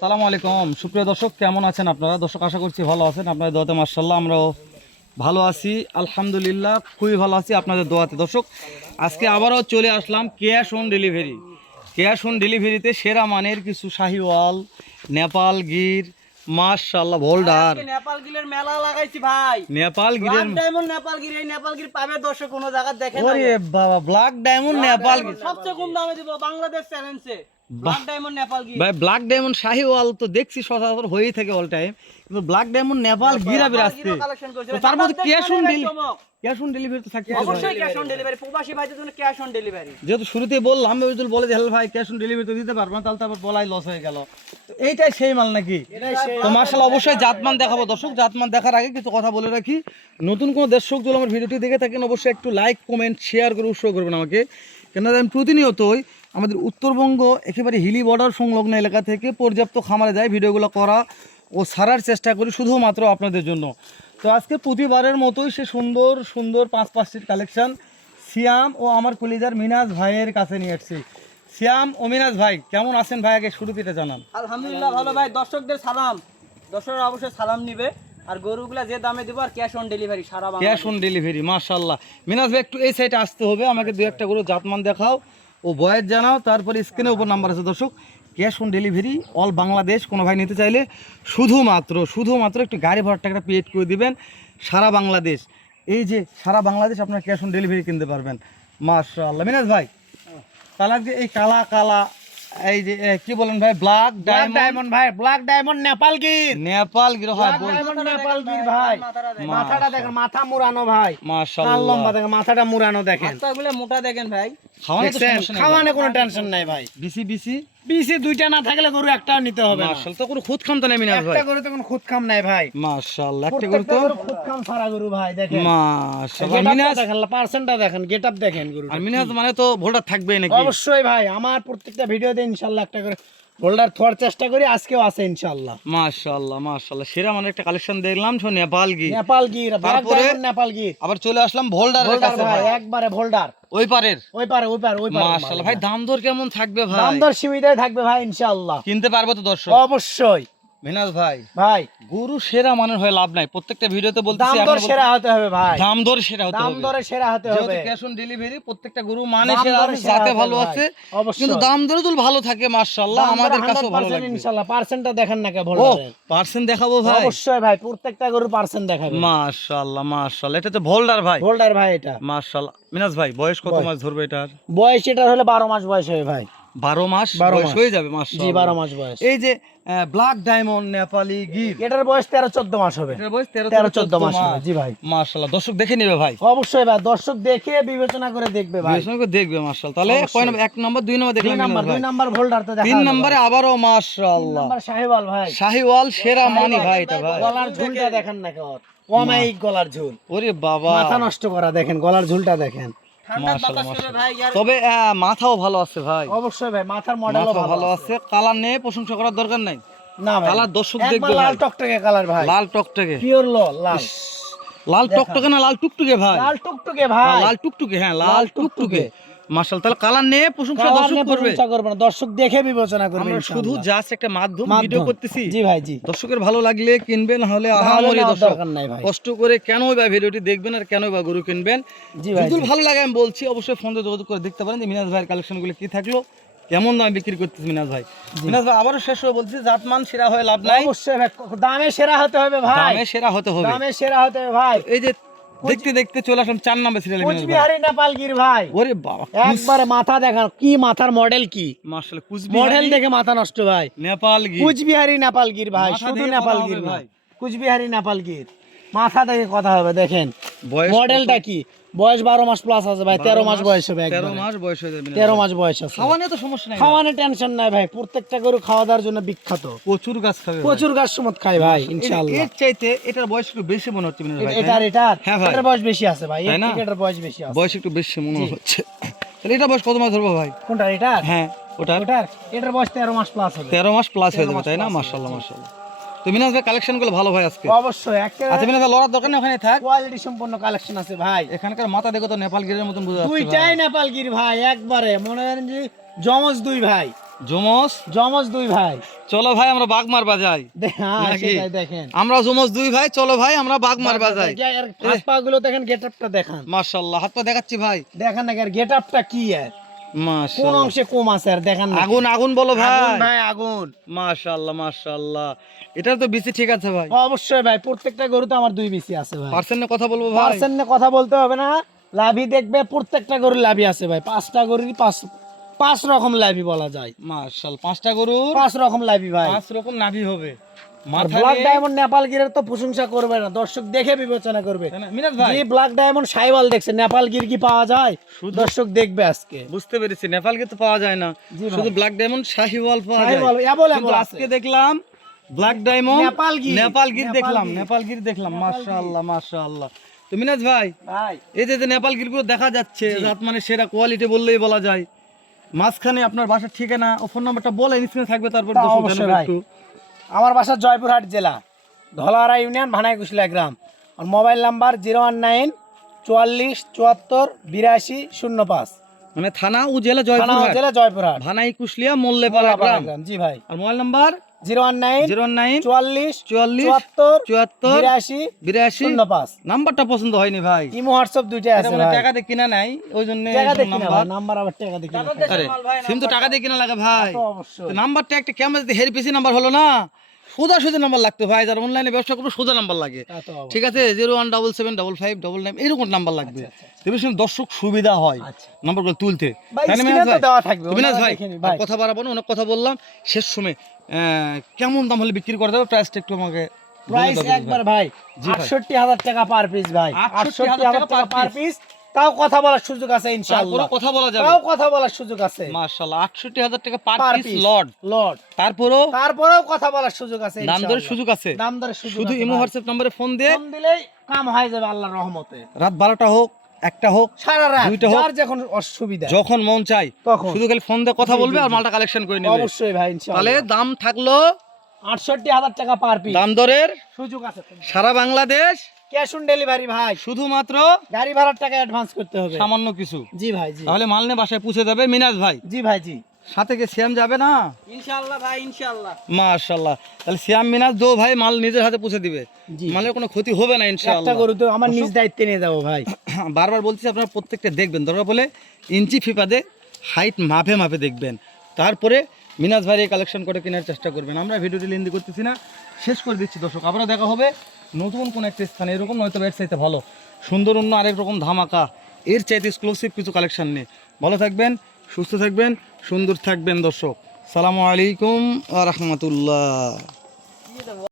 সালামু আলাইকুম সুপ্রিয় দর্শক, কেমন আছেন আপনারা? দর্শক আশা করছি ভালো আছেন। আপনাদের দোয়াতে মাশাআল্লাহ আমরাও ভালো আছি, আলহামদুলিল্লাহ খুবই ভালো আছি আপনাদের দোয়াতে। দর্শক আজকে আবারও চলে আসলাম cash on delivery. Cash on ডেলিভারিতে সেরা মানের কিছু শাহিওয়াল, নেপাল গির, মাশাআল্লাহ ভোল্ডার। নেপাল গিরের মেলা লাগাইছি ভাই। নেপাল গিরের ডায়মন্ড নেপাল গির, এই নেপাল গির পাবে দর্শক কোন জায়গা দেখেন না। ওরে বাবা, ব্ল্যাক ডায়মন্ড নেপাল গির সবচেয়ে কম দামে দিব বাংলাদেশ চ্যালেঞ্জে। ব্ল্যাক ডায়মন্ড নেপাল গির ভাই, ব্ল্যাক ডায়মন্ড শাহিওয়াল তো দেখছি সচরাচর হয়েই থাকে অল টাইম, কিন্তু ব্ল্যাক ডায়মন্ড নেপাল গিরা বের আসছে। তার মধ্যে ক্যাশ অন ডেলিভারি তো থাকছে। অবশ্যই ক্যাশ অন ডেলিভারি, প্রবাসী ভাইদের জন্য ক্যাশ অন ডেলিভারি। যেহেতু শুরুতেই বললাম, বিজুল বলে যে হ্যালো ভাই ক্যাশ অন ডেলিভারি তো দিতে পারবো না, তাহলে তারপর বলাই লস হয়ে গেল। তো এইটাই সেই মাল নাকি? তো মাশাআল্লাহ অবশ্যই জাতমান দেখাবো দর্শক। জাতমান দেখার আগে কিছু কথা বলে রাখি, নতুন কোনো দর্শক যদি আমার ভিডিওটি দেখে থাকেন অবশ্যই একটু লাইক কমেন্ট শেয়ার করে উৎসাহ করবেন আমাকে, কেন আমি প্রতিনিয়তই আমাদের উত্তরবঙ্গ একেবারে হিলি বর্ডার সংলগ্ন এলাকা থেকে পর্যাপ্ত খামারে যায় ভিডিওগুলো করা ও ছাড়ার চেষ্টা করি শুধুমাত্র আপনাদের জন্য। তো আজকে প্রতিবারের মতোই সে সুন্দর সুন্দর 5-5টির কালেকশন সিয়াম ও আমার কলিজার মিনাজ ভাইয়ের কাছে নিয়ে এসেছি। সিয়াম ও মিনাজ ভাই কেমন আছেন ভাই? আগে শুরুতে এটা জানান। আলহামদুলিল্লাহ ভালো ভাই। দর্শকদের সালাম, দর্শকরা অবশ্যই সালাম নিবে। আর গরুগুলা যে দামে দিব আর ক্যাশ অন ডেলিভারি সারা বাংলা। ক্যাশ অন ডেলিভারি মাশাআল্লাহ। মিনাজ ভাই একটু এই সাইডে আসতে হবে, আমাকে দু একটা গরু জাতমান দেখাও ও বয়স জানাও, তারপরে স্ক্রিনের উপর নাম্বার আছে দর্শক। Cash on delivery all Bangladesh. কোনো ভাই নিতে চাইলে শুধুমাত্র একটু গাড়ি ভাড়া টাকাটা পেড করে দিবেন সারা বাংলাদেশ। এই যে সারা বাংলাদেশ আপনার ক্যাশ অন ডেলিভারি কিনতে পারবেন মাশাআল্লাহ। মিনাজ ভাই কালার যে এই কালা কালা এই যে কি বলেন ভাই, ব্ল্যাক ডায়মন্ড ভাই, ব্ল্যাক ডায়মন্ড নেপাল গির। নেপাল গির হয় নেপাল গির ভাই, মাথাটা দেখেন, মাথা মুড়ানো ভাই, মাশাআল্লাহ লম্বা দেখেন, মাথাটা মুড়ানো দেখেন, মাথাগুলো মোটা দেখেন ভাই। খাওয়ানো কোনো টেনশন নাই ভাই। বিসি দুইটা না থাকলে গরু একটাও নিতে হবে না। মাশাআল্লাহ, তো কোনো খুদ খাম তো নাই মিনাজ ভাই? একটা গরু তো কোনো খুদ খাম নাই ভাই। মাশাআল্লাহ, একটা গরু তো খুদ খাম সারা গরু ভাই দেখেন। মাশাআল্লাহ, মিনাজ দেখেন, পার্সেন্টটা দেখেন, গেটআপ দেখেন গরু। আর মিনাজ মানে তো ভোল্ডার থাকবেই নাকি? অবশ্যই ভাই, আমার প্রত্যেকটা ভিডিওতে ইনশাআল্লাহ একটা করে হোল্ডার থোয়ার চেষ্টা করি, আজকেও আছে ইনশাআল্লাহ। মাশাআল্লাহ সেরা মানে একটা কালেকশন দেখলাম তো নেপাল গির। তারপরে নেপাল গির, আবার চলে আসলাম ভোল্ডারের কাছে ভাই, একবারে ভোল্ডার ওই পারের। মাশাআল্লাহ ভাই দাম দর কেমন থাকবে ভাই? দাম দর সীমিতই থাকবে ভাই ইনশাআল্লাহ। কিনতে পারবো তো দর্শক? অবশ্যই। মিনাজ ভাই গরু সেরা মানের হয়ে লাভ নাই, প্রত্যেকটা ভিডিওতে বলতেছি দাম দর সেরা হতে হবে ভাই। দাম দর সেরা হতে হবে, দাম দরে সেরা হতে হবে। যেহেতু ক্যাশ অন ডেলিভারি প্রত্যেকটা গরু মানে সেরা আছে, যাতে ভালো আছে, কিন্তু দাম দরে তো ভালো থাকে মাশাআল্লাহ। আমাদের কাছেও ভালো লাগে ইনশাআল্লাহ। পার্সেন্টটা দেখেন না কে ভোল্ডারের? পার্সেন্ট দেখাবো ভাই? অবশ্যই ভাই, প্রত্যেকটা গরুর পার্সেন্ট দেখাবে। মাশাআল্লাহ এটা তো ভোল্ডার ভাই। ভাই এটা মাশাআল্লাহ। মিনাজ ভাই বয়স কত মাস ধরবে এটার? বয়স এটার হলে 12 মাস বয়স হবে ভাই। 12 মাস বয়স হয়ে যাবে মাশাআল্লাহ। জি 12 মাস বয়স। এই যে ব্ল্যাক ডায়মন্ড নেপালি গির, এটার বয়স 13-14 মাস হবে। এটার বয়স 13-14 মাস হবে। জি ভাই মাশাআল্লাহ। দর্শক দেখে নেবে ভাই? অবশ্যই ভাই, দর্শক দেখে বিবেচনা করে দেখবে ভাই। বিবেচনা করে দেখবে মাশাআল্লাহ। তাহলে কয় নম্বর? 1 নম্বর 2 নম্বর দেখলাম মিনাজ ভাই। 2 নাম্বার ভোল্ডার তো দেখা। 3 নম্বরে আবারো মাশাআল্লাহ 3 নাম্বার শাহিওয়াল ভাই। শাহিওয়াল সেরা মানি ভাই এটা ভাই। গলার ঝুলটা দেখেন না কেমন কমাই গলার ঝুল। ওরে বাবা, মাথা নষ্ট করা দেখেন, গলার ঝুলটা দেখেন। তবে মাথাও ভালো আছে ভাই। অবশ্যই ভাই, মাথার মডেলও ভালো আছে। কালার নেই প্রশংসা করার দরকার নাই। না ভাই, কালার দর্শক দেখবে লাল টকটকে কালার ভাই, লাল টকটকে, পিওর লাল। লাল টকটকে না লাল টুকটুকে ভাই? লাল টুকটুকে ভাই, লাল টুকটুকে। হ্যাঁ লাল টুকটুকে মাশাআল্লাহ। তাহলে কালার নেই প্রশংসা দর্শক করবে? দর্শক দেখে বিবেচনা করবে। আমরা শুধু জাস্ট একটা মাধ্যম ভিডিও করতেছি। জি ভাই জি। দর্শকের ভালো লাগলে কিনবেন, হলে আহামরি দরকার নাই ভাই। কষ্ট করে কেনই বা ভিডিওটি দেখবেন আর কেনই বা গরু কিনবেন? জি ভাই, যদি ভালো লাগে আমি বলছি অবশ্যই ফোন দিয়ে যোগাযোগ করে দেখতে পারেন যে মিনাজ ভাইয়ের কালেকশনগুলো কি থাকলো, কেমন দামে বিক্রি করতেছে মিনাজ ভাই। মিনাজ ভাই আবারও শেষ হয়ে বলছি, জাতমান সেরা হয়ে লাভ নাই। অবশ্যই ভাই, দামে সেরা হতে হবে ভাই। দামে সেরা হতে হবে, দামে সেরা হতে হবে ভাই। এই যে দেখতে দেখতে চলে আসলাম 4 নম্বর সিরিয়ালে মিনাজ ভাই। কুচবিহারি নেপাল গির ভাই। ওরে বাবা, একবারে মাথা দেখান, কি মাথার মডেল কি মাশাআল্লাহ। কুচবিহারি মডেল দেখে মাথা নষ্ট ভাই। নেপাল গির, কুচবিহারি নেপাল গির ভাই, মাথা শুধু দেখে নেপাল কথা গির হবে ভাই, ভাই। কুচবিহারি নেপাল গির, মাথা দেখে কথা হবে। দেখেন বয়স মডেলটা কি, বয়স 12 মাস প্লাস আছে ভাই, 13 মাস বয়স হবে। 13 মাস বয়স হয়ে যাবে। 13 মাস বয়স আছে। খাওয়ানো তো সমস্যা নাই, খাওয়ানোর টেনশন নাই ভাই, প্রত্যেকটা গরু খাওয়া দাওয়ার জন্য বিখ্যাত। প্রচুর গাছ খাবে, প্রচুর গাছ সমত খায় ভাই ইনশাআল্লাহ। এর চাইতে এটার বয়স একটু বেশি মনে হচ্ছে মিনাজ ভাই। হ্যাঁ ভাই, এটার বয়স বেশি আছে ভাই, এটার বয়স বেশি আছে, বয়স একটু বেশি মনে হচ্ছে। তাহলে এটা বয়স কত মাস ধরবো ভাই? কোনটা এটার? হ্যাঁ ওটার এটার বয়স 13 মাস প্লাস হবে। 13 মাস প্লাস হয়ে যাবে তাই না? মাশাআল্লাহ মাশাআল্লাহ। তো মিনাজ ভাই কালেকশন গুলো ভালো ভাই আজকে? অবশ্যই। আচ্ছা মিনাজ ভাই লড়ার দরকার নেই, ওখানে থাক। কোয়ালিটি সম্পন্ন কালেকশন আছে ভাই। এখানকার মাথা দেখো তো নেপাল গিরের মতন বোঝা যাচ্ছে। দুইটাই নেপাল গির ভাই, একবারে মনে করেন যে জমজ দুই ভাই। জমজ দুই ভাই। চলো ভাই আমরা বাগমার বাজাই হ্যাঁ নাকি? সেটাই দেখেন, আমরা জমজ দুই ভাই, চলো ভাই আমরা বাগমার বাজাই। এর হাত পা গুলো দেখেন, গেটআপটা দেখান। মাশাআল্লাহ, হাত পা দেখাচ্ছি ভাই, দেখেন না এর গেটআপটা কি আর, কোন মাশাআল্লাহ। অংশে কম আছে আর দেখেন না। আগুন আগুন বলো ভাই। আগুন ভাই আগুন। মাশাআল্লাহ মাশাআল্লাহ, এটার তো বিসি ঠিক আছে ভাই। অবশ্যই ভাই, প্রত্যেকটা গরুতে আমার 2 বিসি আছে ভাই। পার্সেন্টে কথা বলবো ভাই। পার্সেন্টে কথা বলতে হবে না, লাভি দেখবে প্রত্যেকটা গরুর লাভি আছে ভাই। 5টা গরুরই 5 রকম লাভি বলা যায়। মাশাআল্লাহ, 5টা গরু 5 রকম লাভি ভাই। 5 রকম নাভি হবে। ব্ল্যাক ডায়মন্ড নেপাল গিরের তো প্রশংসা করবে না, দর্শক দেখে বিবেচনা করবে। মিনাজ ভাই, যে ব্ল্যাক ডায়মন্ড সাইওয়াল দেখছে, নেপাল গির কি পাওয়া যায়? দর্শক দেখবে আজকে। বুঝতে পেরেছি, নেপালকে তো পাওয়া যায় না, জি ভাই। শুধু ব্ল্যাক ডায়মন্ড শাহিওয়াল পাওয়া যায়। সাহিওয়াল অ্যাভেলেবল কিন্তু আছে। আজকে দেখলাম ব্ল্যাক ডায়মন্ড নেপাল গির নেপাল গির দেখলাম। মাশাআল্লাহ মাশাআল্লাহ। তো মিনাজ ভাই, ভাই এই যে নেপাল গিরগুলো দেখা যাচ্ছে, জাত মানে সেরা কোয়ালিটি বললেই বলা যায়। মাঝখানে আপনার বাসার ঠিকানা ও ফোন নাম্বারটা বলেন, স্ক্রিনে থাকবে, তারপর তা দর্শক অবশ্যই জানাবে ভাই। একটু। আমার বাসা জয়পুরহাট জেলা, ধলারা ইউনিয়ন, ভানাইকুশলা গ্রাম। আর মোবাইল নাম্বার 019 44 74 82 05। মানে থানা ও জেলা থানা ও জয়পুরহাট, জেলা জয়পুরহাট, ভানাই কুশলিয়া মোল্লেপাড়া গ্রাম। জি ভাই। আর মোবাইল নাম্বার 019 09 44 44 74 74 82 82। 05। নাম্বারটা পছন্দ হয়নি ভাই, ইমো হোয়াটসঅ্যাপ দুইটাই এটা আছে মনে হয় ভাই। টাকা দিয়ে কিনা নাই, ওই জন্য টাকা দিয়ে কিনা নাম্বার। ভাই, নাম্বার আবার টাকা দিয়ে কিনা। আরে সিম তো টাকা দিয়ে কিনা লাগে ভাই, তো অবশ্যই। তো নাম্বারটা একটা কেমন হেরপিসি নাম্বার হলো না, সোজা সোজা নাম্বার লাগতো ভাই। যারা অনলাইনে ব্যবসা করবো সোজা নাম্বার লাগে, তা তো অবশ্যই। ঠিক আছে? 01775559 এরকম নাম্বার লাগবে, তবে শুনে দর্শক সুবিধা হয় আচ্ছা। নাম্বারগুলো তুলতে। ভাই তাই না স্ক্রিনে মিনাজ তো ভাই? দেওয়া থাকবে, তো মিনাজ ওনারা ভাই, দেখে নিন আর ভাই। কথা বাড়াবো না, অনেক কথা বললাম। শেষ সময় কেমন দাম হলে বিক্রি করা যাবে, প্রাইসটা একটু আমাকে বলে প্রাইস দাও যদি একবার ভাই। ভাই জি ভাই। 68,000 টাকা পার পিস ভাই। 68,000 টাকা পার পিস। তাও কথা বলার সুযোগ আছে তারপরেও ইনশাআল্লাহ। কথা বলা যাবে। তাও কথা বলার সুযোগ আছে। মাশাআল্লাহ, 68,000 টাকা পার পার পিস পিস লট। লট। তারপরেও কথা বলার সুযোগ আছে দাম ইনশাআল্লাহ। দরের সুযোগ আছে। দাম দরের সুযোগ শুধু আছে ইমো ভাই। হোয়াটসঅ্যাপ নম্বরে ফোন দিয়ে ফোন দিলেই কাম হয়ে যাবে আল্লাহর রহমতে। রাত 12টা হোক, 1টা হোক, সারা রাত 2টা হোক, যার যখন অসুবিধা যখন মন চাই তখন। শুধু খালি ফোন দিয়ে কথা জি, বলবে জি, আর জি। মালটা কালেকশন করে নেবে। অবশ্যই ভাই তাহলে ইনশাআল্লাহ। দাম থাকলো 68,000 টাকা পার পিস। দাম দরের সুযোগ আছে। সারা বাংলাদেশ, ক্যাশ অন ডেলিভারি ভাই। শুধুমাত্র গাড়ি ভাড়ার টাকা অ্যাডভান্স করতে হবে। সামান্য কিছু। জি ভাই জি। তাহলে মাল নিয়ে বাসায় পৌঁছে যাবে মিনাজ ভাই। জি ভাই জি। সাথে কে শ্যাম যাবে না? ইনশাআল্লাহ ভাই ইনশাআল্লাহ। মাশাআল্লাহ, তাহলে শ্যাম মিনাজ দো ভাই মাল নিজের হাতে পৌঁছে দিবে, জি। মালের কোনো ক্ষতি হবে না একটা ইনশাআল্লাহ। গরু তো আমার নিজ দায়িত্বে নিয়ে যাবো ভাই। বারবার বলছি আপনারা প্রত্যেকটা দেখবেন, দরকার বলে ইঞ্চি ফিপাতে হাইট মাপে মাপে দেখবেন, তারপরে মিনাজ ভাই কালেকশন করে কেনার চেষ্টা করবেন। আমরা ভিডিওটি লেন্দি করতেছি না, শেষ করে দিচ্ছি দর্শক। আবারও দেখা হবে নতুন কোন একটা স্থানে, এরকম নয়তো এর চাইতে ভালো সুন্দর অন্য আরেক রকম ধামাকা, এর চাইতে এক্সক্লুসিভ কিছু কালেকশন নিয়ে। ভালো থাকবেন, সুস্থ থাকবেন, সুন্দর থাকবেন দর্শক। সালামু আলাইকুম ওয়া রাহমাতুল্লাহ।